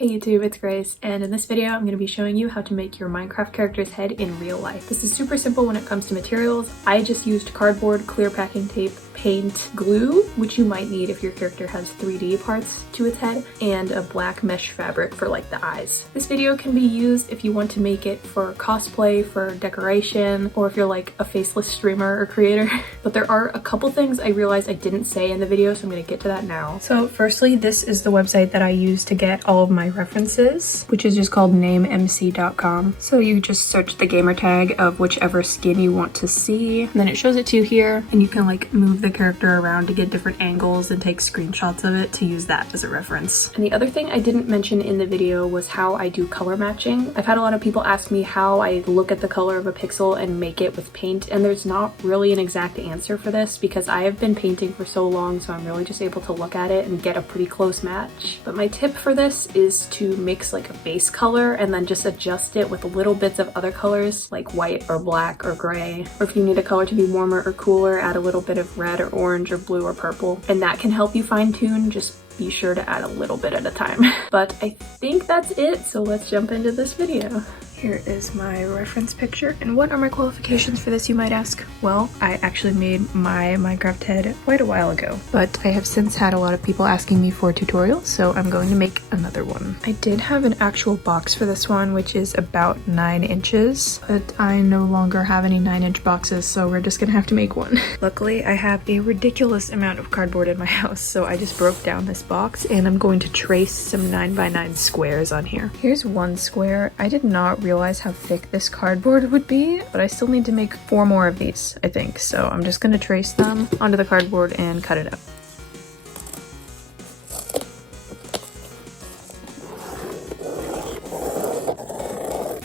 Hey YouTube, it's Grace, and in this video I'm going to be showing you how to make your Minecraft character's head in real life. This is super simple when it comes to materials. I just used cardboard, clear packing tape, paint, glue, which you might need if your character has 3D parts to its head, and a black mesh fabric for like the eyes. This video can be used if you want to make it for cosplay, for decoration, or if you're like a faceless streamer or creator. But there are a couple things I realized I didn't say in the video, so I'm going to get to that now. So firstly, this is the website that I use to get all of my references, which is just called namemc.com. So you just search the gamer tag of whichever skin you want to see, and then it shows it to you here, and you can like move the character around to get different angles and take screenshots of it to use that as a reference. And the other thing I didn't mention in the video was how I do color matching. I've had a lot of people ask me how I look at the color of a pixel and make it with paint, and there's not really an exact answer for this because I have been painting for so long, so I'm really just able to look at it and get a pretty close match. But my tip for this is to mix like a base color and then just adjust it with little bits of other colors like white or black or gray, or if you need a color to be warmer or cooler, add a little bit of red or orange or blue or purple, and that can help you fine tune. Just be sure to add a little bit at a time. But I think that's it, so let's jump into this video. Here is my reference picture. And what are my qualifications for this, you might ask? Well, I actually made my Minecraft head quite a while ago, but I have since had a lot of people asking me for a tutorial, so I'm going to make another one. I did have an actual box for this one, which is about 9 inches, but I no longer have any 9-inch boxes, so we're just gonna have to make one. Luckily, I have a ridiculous amount of cardboard in my house, so I just broke down this box, and I'm going to trace some 9x9 squares on here. Here's one square. I did not realize how thick this cardboard would be, but I still need to make 4 more of these, I think. So I'm just gonna trace them onto the cardboard and cut it up.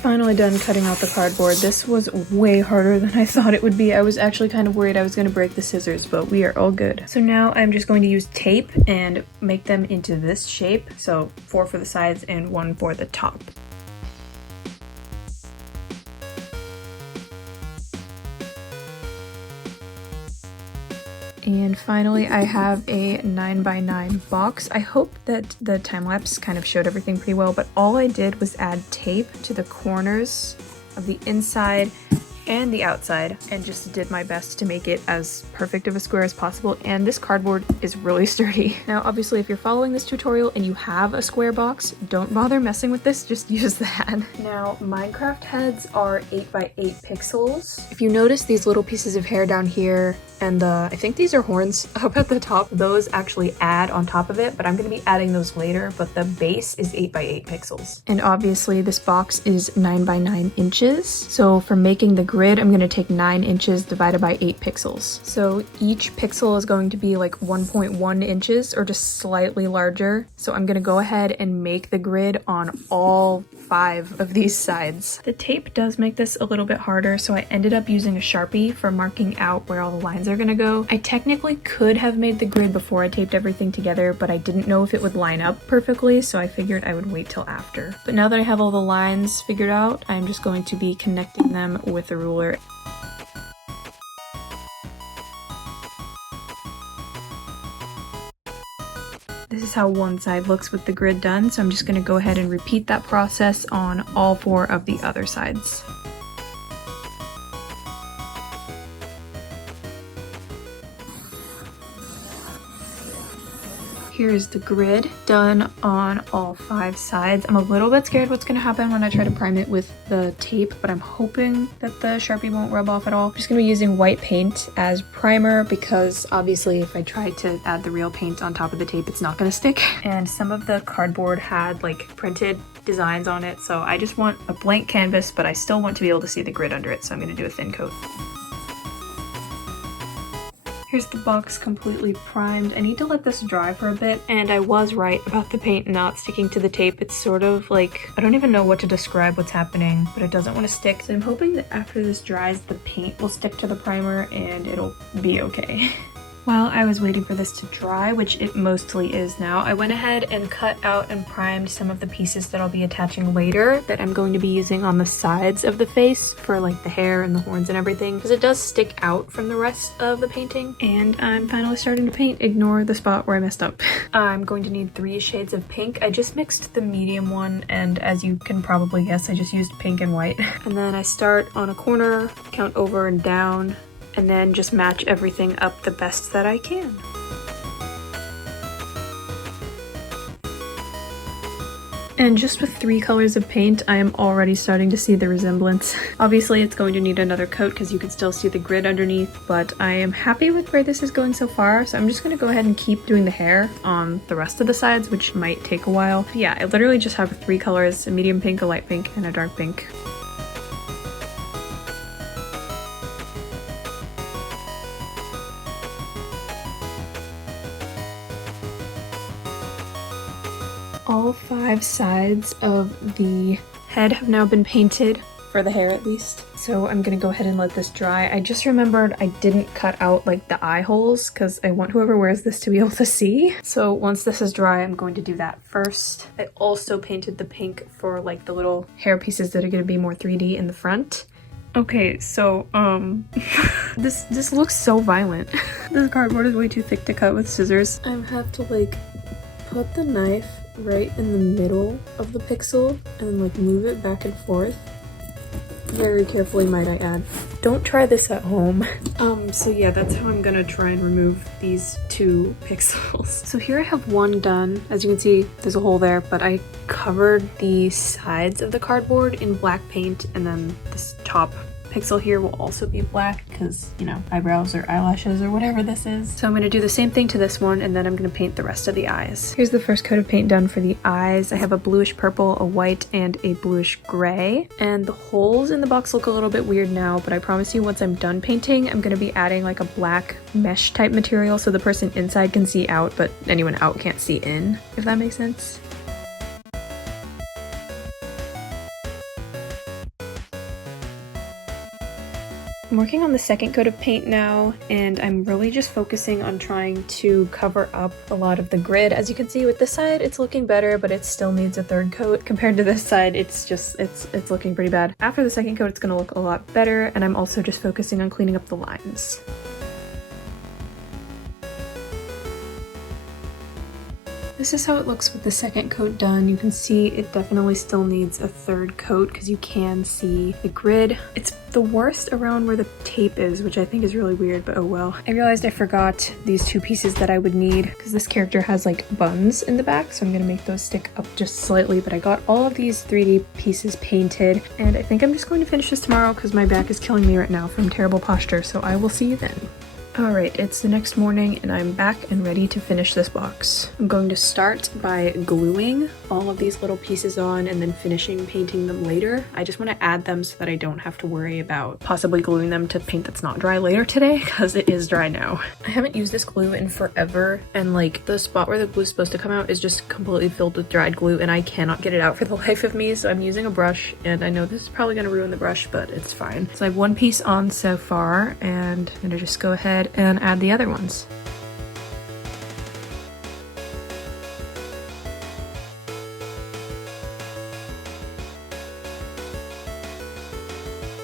Finally done cutting out the cardboard. This was way harder than I thought it would be. I was actually kind of worried I was going to break the scissors, but we are all good. So now I'm just going to use tape and make them into this shape. So 4 for the sides and 1 for the top. And finally, I have a 9x9 box. I hope that the time-lapse kind of showed everything pretty well, but all I did was add tape to the corners of the inside and the outside, and just did my best to make it as perfect of a square as possible. And this cardboard is really sturdy. Now, obviously, if you're following this tutorial and you have a square box, don't bother messing with this, just use that. Now, Minecraft heads are 8x8 pixels. If you notice these little pieces of hair down here, and I think these are horns up at the top, those actually add on top of it, but I'm going to be adding those later, but the base is 8x8 pixels. And obviously this box is 9x9 inches. So for making the grid, I'm going to take 9 inches divided by 8 pixels. So each pixel is going to be like 1.1 inches or just slightly larger. So I'm going to go ahead and make the grid on all 5 of these sides. The tape does make this a little bit harder, so I ended up using a Sharpie for marking out where all the lines are gonna go. I technically could have made the grid before I taped everything together, but I didn't know if it would line up perfectly, so I figured I would wait till after. But now that I have all the lines figured out, I'm just going to be connecting them with a ruler. This is how one side looks with the grid done, so I'm just going to go ahead and repeat that process on all 4 of the other sides. Here's the grid done on all 5 sides. I'm a little bit scared what's going to happen when I try to prime it with the tape, but I'm hoping that the Sharpie won't rub off at all. I'm just going to be using white paint as primer because obviously if I try to add the real paint on top of the tape, it's not going to stick. And some of the cardboard had like printed designs on it, so I just want a blank canvas, but I still want to be able to see the grid under it, so I'm going to do a thin coat. Here's the box completely primed. I need to let this dry for a bit, and I was right about the paint not sticking to the tape. It's sort of like, I don't even know what to describe what's happening, but it doesn't want to stick. So I'm hoping that after this dries, the paint will stick to the primer and it'll be okay. While I was waiting for this to dry, which it mostly is now, I went ahead and cut out and primed some of the pieces that I'll be attaching later that I'm going to be using on the sides of the face for like the hair and the horns and everything, because it does stick out from the rest of the painting. And I'm finally starting to paint. Ignore the spot where I messed up. I'm going to need 3 shades of pink. I just mixed the medium one, and as you can probably guess, I just used pink and white. And then I start on a corner, count over and down, and then just match everything up the best that I can. And just with 3 colors of paint, I am already starting to see the resemblance. Obviously, it's going to need another coat because you can still see the grid underneath, but I am happy with where this is going so far, so I'm just going to go ahead and keep doing the hair on the rest of the sides, which might take a while. But yeah, I literally just have 3 colors, a medium pink, a light pink, and a dark pink. All 5 sides of the head have now been painted, for the hair at least. So I'm gonna go ahead and let this dry. I just remembered I didn't cut out like the eye holes because I want whoever wears this to be able to see. So once this is dry, I'm going to do that first. I also painted the pink for like the little hair pieces that are gonna be more 3D in the front. Okay, so, this looks so violent. This cardboard is way too thick to cut with scissors. I have to like put the knife right in the middle of the pixel and then like move it back and forth. Very carefully, might I add. Don't try this at home. So yeah, that's how I'm gonna try and remove these 2 pixels. So here I have one done. As you can see, there's a hole there, but I covered the sides of the cardboard in black paint, and then this top pixel here will also be black because, you know, eyebrows or eyelashes or whatever this is. So I'm going to do the same thing to this one, and then I'm going to paint the rest of the eyes. Here's the first coat of paint done for the eyes. I have a bluish purple, a white, and a bluish gray. And the holes in the box look a little bit weird now, but I promise you once I'm done painting, I'm going to be adding like a black mesh type material so the person inside can see out, but anyone out can't see in, if that makes sense. I'm working on the second coat of paint now, and I'm really just focusing on trying to cover up a lot of the grid. As you can see with this side, it's looking better, but it still needs a 3rd coat. Compared to this side, it's looking pretty bad. After the 2nd coat, it's gonna look a lot better, and I'm also just focusing on cleaning up the lines. This is how it looks with the 2nd coat done. You can see it definitely still needs a 3rd coat because you can see the grid. It's the worst around where the tape is, which I think is really weird, but oh well. I realized I forgot these 2 pieces that I would need because this character has like buns in the back, so I'm gonna make those stick up just slightly, but I got all of these 3D pieces painted, and I think I'm just going to finish this tomorrow because my back is killing me right now from terrible posture, so I will see you then. Alright, it's the next morning and I'm back and ready to finish this box. I'm going to start by gluing all of these little pieces on and then finishing painting them later. I just want to add them so that I don't have to worry about possibly gluing them to paint that's not dry later today, because it is dry now. I haven't used this glue in forever, and like the spot where the glue is supposed to come out is just completely filled with dried glue and I cannot get it out for the life of me, so I'm using a brush, and I know this is probably going to ruin the brush, but it's fine. So I have 1 piece on so far, and I'm going to just go ahead and add the other ones.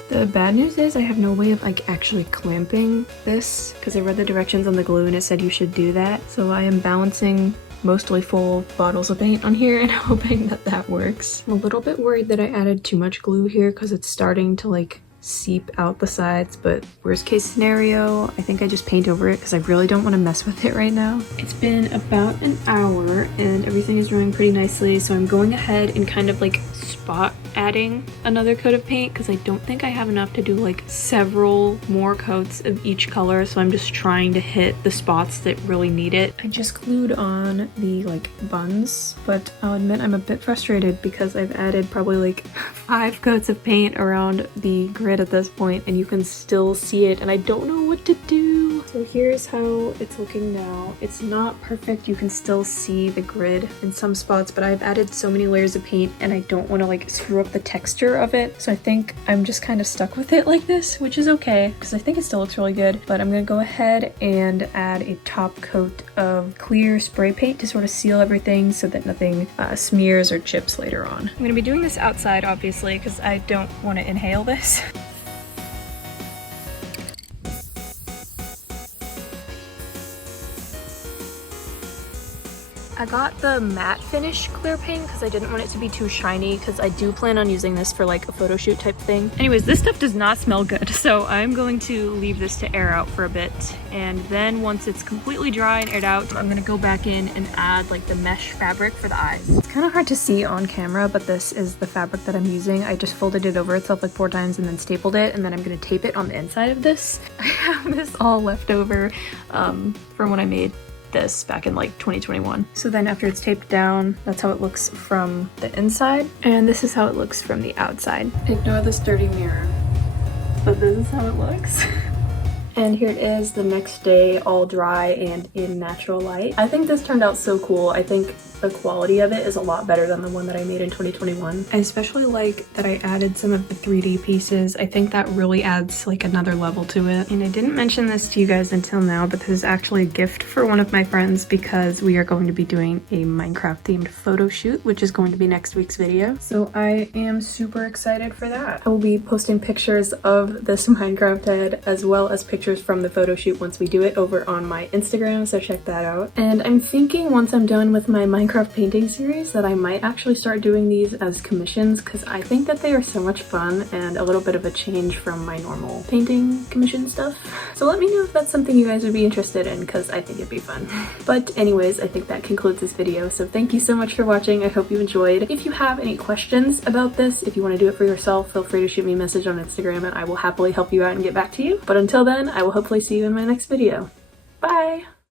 The bad news is I have no way of like actually clamping this because I read the directions on the glue and it said you should do that. So I am balancing mostly full bottles of paint on here and hoping that that works. I'm a little bit worried that I added too much glue here because it's starting to like seep out the sides, but worst case scenario, I think I just paint over it because I really don't want to mess with it right now. It's been about an hour and everything is drying pretty nicely, so I'm going ahead and kind of like spot adding another coat of paint because I don't think I have enough to do like several more coats of each color, so I'm just trying to hit the spots that really need it. I just glued on the like buns, but I'll admit I'm a bit frustrated because I've added probably like 5 coats of paint around the grid at this point and you can still see it and I don't know what to do. So here's how it's looking now. It's not perfect. You can still see the grid in some spots, but I've added so many layers of paint and I don't want to like screw up the texture of it. So I think I'm just kind of stuck with it like this, which is okay because I think it still looks really good. But I'm going to go ahead and add a top coat of clear spray paint to sort of seal everything so that nothing smears or chips later on. I'm going to be doing this outside obviously because I don't want to inhale this. I got the matte finish clear paint because I didn't want it to be too shiny because I do plan on using this for like a photo shoot type thing. Anyways, this stuff does not smell good, so I'm going to leave this to air out for a bit, and then once it's completely dry and aired out, I'm gonna go back in and add like the mesh fabric for the eyes. It's kind of hard to see on camera, but this is the fabric that I'm using. I just folded it over itself like 4 times and then stapled it, and then I'm gonna tape it on the inside of this. I have this all left over from when I made this back in like 2021. So then after it's taped down, that's how it looks from the inside, and this is how it looks from the outside. Ignore this dirty mirror, but this is how it looks. And here it is the next day, all dry and in natural light. I think this turned out so cool. I think the quality of it is a lot better than the one that I made in 2021. I especially like that I added some of the 3D pieces. I think that really adds like another level to it. And I didn't mention this to you guys until now, but this is actually a gift for one of my friends because we are going to be doing a Minecraft themed photo shoot, which is going to be next week's video. So I am super excited for that. I will be posting pictures of this Minecraft head as well as pictures from the photo shoot once we do it over on my Instagram, so check that out. And I'm thinking once I'm done with my Minecraft painting series that I might actually start doing these as commissions because I think that they are so much fun and a little bit of a change from my normal painting commission stuff. So let me know if that's something you guys would be interested in because I think it'd be fun. But anyways, I think that concludes this video. So thank you so much for watching. I hope you enjoyed. If you have any questions about this, if you want to do it for yourself, feel free to shoot me a message on Instagram and I will happily help you out and get back to you. But until then, I will hopefully see you in my next video. Bye!